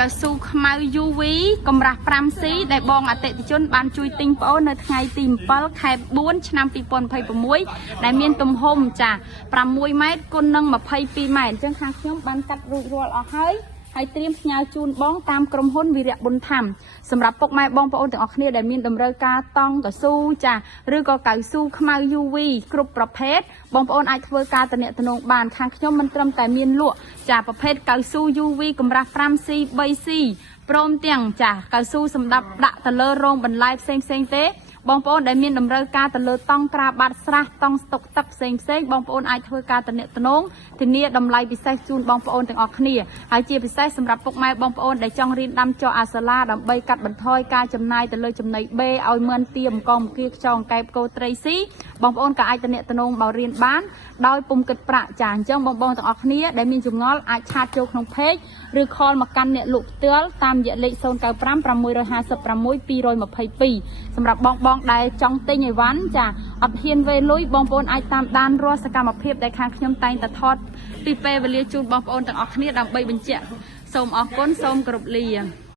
កៅស៊ូខ្មៅ UV កម្រាស់ 5C ដែលបងអតិថិជនបានជួយទិញប្អូននៅថ្ងៃទី 7 ខែ 4 ឆ្នាំ 2026 ដែលមានទំហំចា6 ម៉ែត្រគុណនឹង 22 ម៉ែត្រអញ្ចឹងខាងខ្ញុំបានកាត់រួចរាល់អស់ហើយត្រៀមផ្ញើជូនបងតាមក្រុមហ៊ុនវីរៈប៊ុនធម្មសម្រាប់ពុកម៉ែបងប្អូនទាំងអស់គ្នាដែលមានតម្រូវការតង់កៅស៊ូចាឬក៏កៅស៊ូខ្មៅ UV គ្រប់ប្រភេទបងប្អូនអាចធ្វើការទំនាក់ទំនងបានខាងខ្ញុំមិនត្រឹមតែមានលក់ចាប្រភេទកៅស៊ូ UV កម្រាស់ 5C 3C ព្រមទាំងចាកៅស៊ូសម្រាប់ដាក់ទៅលើរោងបន្លែផ្សេងទេបងប្អូនដែលមានតម្រូវការទៅលើតង់ក្រាបាត់ស្រះតង់ស្តុកទឹកផ្សេងបងប្អូនអាចធ្វើការទំនាក់ទំនងធានាតម្លៃពិសេសជូនបងប្អូនទាំងអស់គ្នាហើយជាពិសេសសម្រាប់ពុកម៉ែបងប្អូនដែលចង់រៀនដាំចុះអាសាឡាដើម្បីកាត់បន្ថយការចំណាយទៅលើចំណីបេឲ្យមឿនទាបង្កងគៀខ្យងកែបគោត្រីស៊ីបងប្អូនក៏អាចទំនាក់ទំនងមករៀនបានដោយពុំគិតប្រាក់ចាអញ្ចឹងបងប្អូនទាំងអស់គ្នាដែលមានចម្ងល់អាចឆាតចូលក្នុង page ឬ call មកកាន់អ្នកលក់ផ្ទាល់តាមរយៈលេខ 095 656 222 សម្រាប់បងដែលចង់ទិញអីវ៉ាន់ចាអត់ហ៊ានវេលុយបងប្អូនអាចតាមដានរាល់សកម្មភាពដែលខាងខ្ញុំតែងតែថតពីពេលវេលាជូនបងប្អូនទាំងអស់គ្នាដើម្បីបញ្ជាក់សូមអរគុណសូមគោរពលា